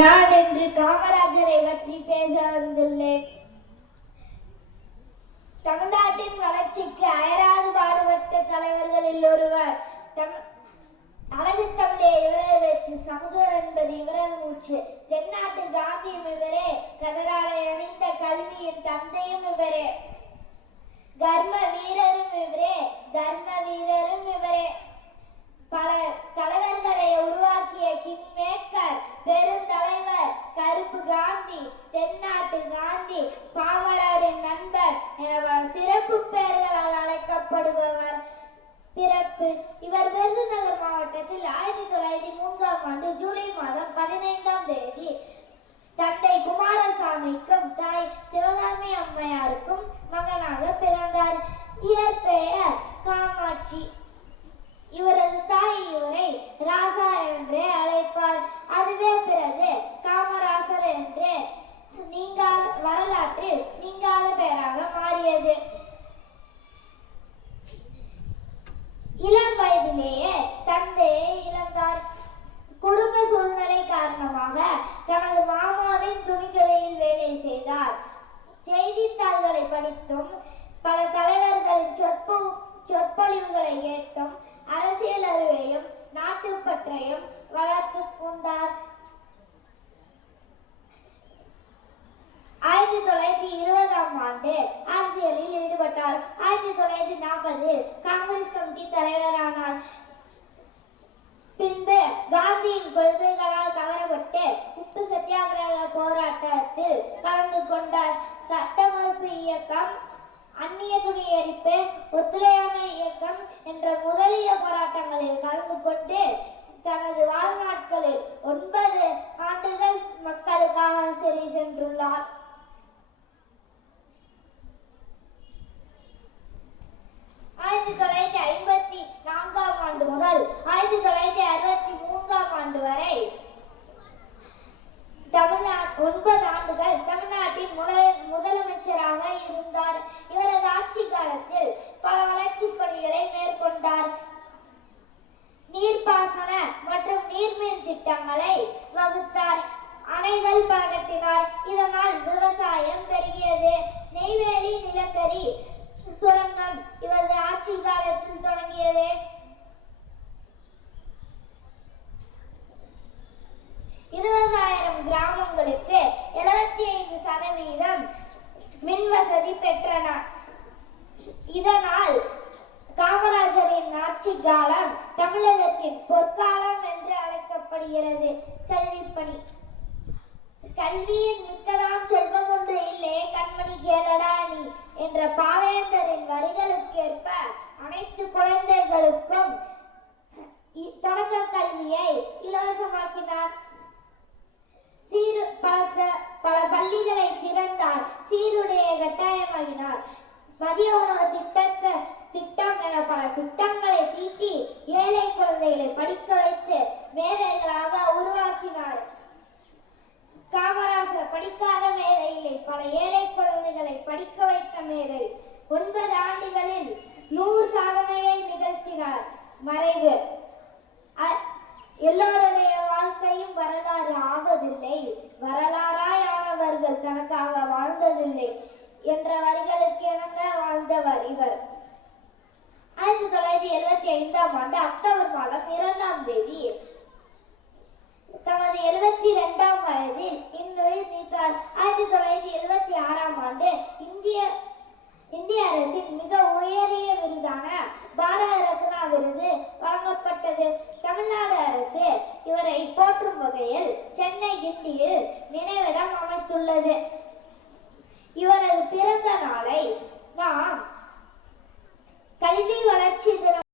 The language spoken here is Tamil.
நான் இன்று காமராஜரை பற்றி பேச வந்துள்ளேன். தமிழ்நாட்டின் வளர்ச்சிக்கு அயராது பாடுபட்ட தலைவர்களில் ஒருவர் அழகு தமிழே இவரே வச்சு சமூகம் என்பது இவரது மூச்சு. தென்னாட்டு காந்தியும் இவரே. கனடாவை அணிந்த கல்வியின் தந்தையும் இவர். தென்னாட்டு காந்தி பாமரரின் நண்பர் என சிறப்பு பெயர்களால் அழைக்கப்படுபவர். பிறப்பு. இவர் விருதுநகர் மாவட்டத்தில் ஆயிரத்தி தொள்ளாயிரத்தி மூன்றாம் ஆண்டு ஜூலை மாதம் பதினைந்தாம் தேதி தந்தை குமாரசாமிக்கும் தாய் சிவகாமி அம்மையாருக்கும் மகனாக பிறந்தார். இயற்பெயர் காமாட்சி. இவரது தாய் இவரை ராசா என்று மாமாவின் துணிக்கடையில் வேலை செய்தார். செய்தித்தாள்களை படித்தும் பல தலைவர்களின் சொற்பொ சொற்பொழிவுகளை கேட்டும் அரசியல் அறிவையும் நாட்டுப்பற்றையும் வளர்த்து கொண்டார். போராட்டத்தில் கலந்து கொண்டார் சட்ட மறுப்பு இயக்கம் அந்நிய துணி எரிப்பு ஒத்துழையாமை இயக்கம் என்ற முதலிய போராட்டங்களில் கலந்து கொண்டு தனது வாழ்நாட்களில் ஒன்பது ஆண்டுகள் மக்களுக்காக சிறை சென்றுள்ளார் ஆயிரத்தி தொள்ளாயிரத்தி ஐம்பத்தி நான்காம் ஆண்டு முதல் ஆயிரத்தி தொள்ளாயிரத்தி அறுபத்தி மூன்றாம் ஆண்டு வரை தமிழ்நாடு ஒன்பது ஆண்டுகள் தமிழ்நாட்டின் முதல் முதலமைச்சராக இருந்தார் இவரது ஆட்சி காலத்தில் பல வளர்ச்சிப் பணிகளை மேற்கொண்டார் நீர்ப்பாசன மற்றும் நீர்மின் திட்டங்களை வகுத்தார் அணைகள் பல இதனால் விவசாயம் பெருகியது. நெய்வேலி நிலக்கரி சுரங்கம் இவரது ஆட்சி காலத்தில் தொடங்கியது. இருபதாயிரம் கிராமங்களுக்கு எழுபத்தி ஐந்து சதவீதம் மின் வசதி பெற்றன. இதனால் காமராஜரின் ஆட்சி காலம் தமிழகத்தின் பொற்காலம் என்று அழைக்கப்படுகிறது. கல்விப்பணி. கல்வியின் மிக்கதாம் செல்வம் ஒன்று இல்லே கண்மணி கேளடா நீ என்ற பாவேந்தரின் வரிகளுக்கேற்ப அனைத்து குழந்தைகளுக்கும் தொடக்க கல்வியை இலவசமாக்கினார். சீரு பல பல பள்ளிகளை திறந்தார். சீருடைய கட்டாயமாகினார். மதிய உணவு திட்டத்தை திட்டம் என பல திட்டங்களை தீட்டி ஏழை குழந்தைகளை படிக்க வைத்து மேதைகளாக உருவாக்கினார் காமராசர் படிக்காத மேதை இல்லை பல ஏழை குழந்தைகளை படிக்க வைத்த மேதை ஒன்பது ஆண்டுகளில் நூறு சாதனையை நிகழ்த்தினார். மறைவு. எல்லோருடைய வாழ்க்கையும் வரலாறு ஆவதில்லை. வரலாறாய் ஆனவர்கள் தனக்காக வாழ்ந்ததில்லை. என்ற வரிகளுக்கு இணங்க வாழ்ந்தவர் இவர். தமிழ்நாடு அரசு இவரை போற்றும் வகையில் சென்னை கிண்டியில் நினைவிடம் அமைத்துள்ளது. இவரது பிறந்த நாளை நாம் கல்வி வளர்ச்சி தினம்